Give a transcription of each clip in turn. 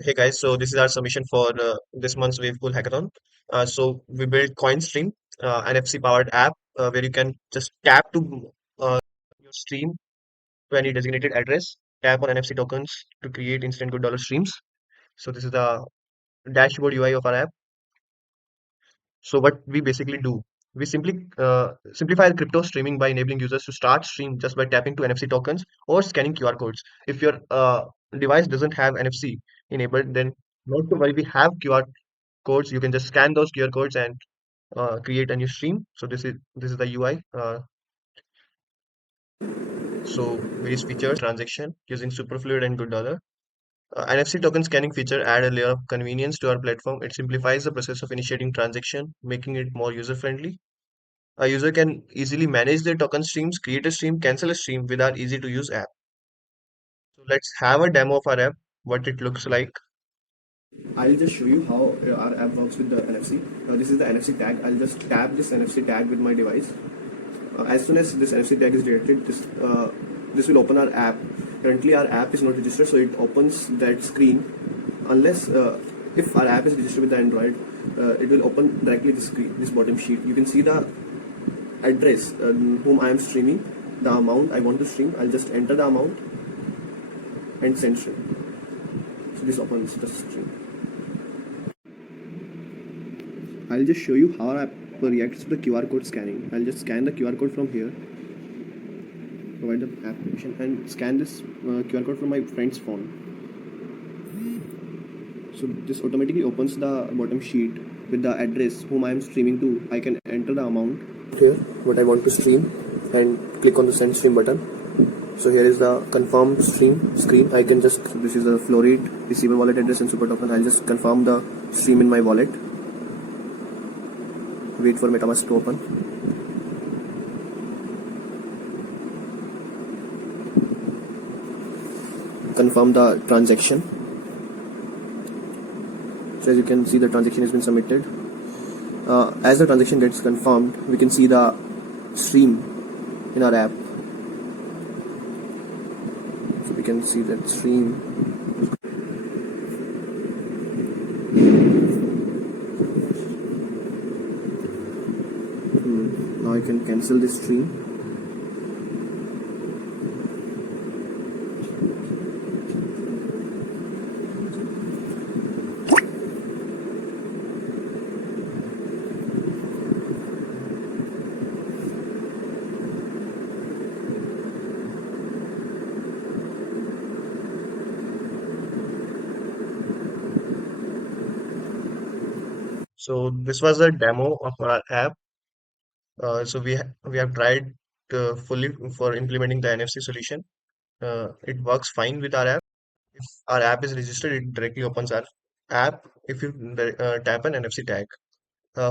Hey guys, so this is our submission for this month's Wavepool Hackathon. So we built coinstream, NFC powered app where you can just tap to your stream to any designated address, tap on NFC tokens to create instant good dollar streams. So this is the dashboard UI of our app. So what we basically do, we simply simplify crypto streaming by enabling users to start stream just by tapping to NFC tokens or scanning QR codes. If your device doesn't have NFC enabled, then not to worry, we have QR codes. You can just scan those QR codes and create a new stream. So this is the UI. So various features, transaction using Superfluid and Good Dollar. NFC token scanning feature add a layer of convenience to our platform. It simplifies the process of initiating transaction, making it more user friendly. A user can easily manage their token streams, create a stream, cancel a stream with our easy to use app. So let's have a demo of our app, what it looks like. I'll just show you how our app works with the NFC. This is the NFC tag. I'll just tap this NFC tag with my device. As soon as this NFC tag is detected, this will open our app. Currently, our app is not registered, so it opens that screen. Unless if our app is registered with the Android, it will open directly this screen, this bottom sheet. You can see the address whom I am streaming, the amount I want to stream. I'll just enter the amount and send stream. So this opens the stream. I'll just show you how our app reacts to the QR code scanning. I'll just scan the QR code from here, provide the application, and scan this QR code from my friend's phone. So this automatically opens the bottom sheet with the address whom I am streaming to. I can enter the amount here, what I want to stream, and click on the send stream button. So here is the confirm stream screen. I can just, this is the Florid receiver wallet address and super token. I'll just confirm the stream in my wallet. Wait for MetaMask to open. Confirm the transaction. So as you can see, the transaction has been submitted. As the transaction gets confirmed, we can see the stream in our app. So we can see that stream. Now I can cancel this stream. So this was a demo of our app. So we have tried fully for implementing the NFC solution. It works fine with our app. If our app is registered, it directly opens our app if you tap an NFC tag.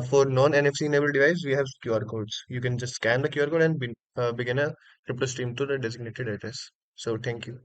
For non-NFC enabled device, we have QR codes. You can just scan the QR code and begin a crypto stream to the designated address. So thank you.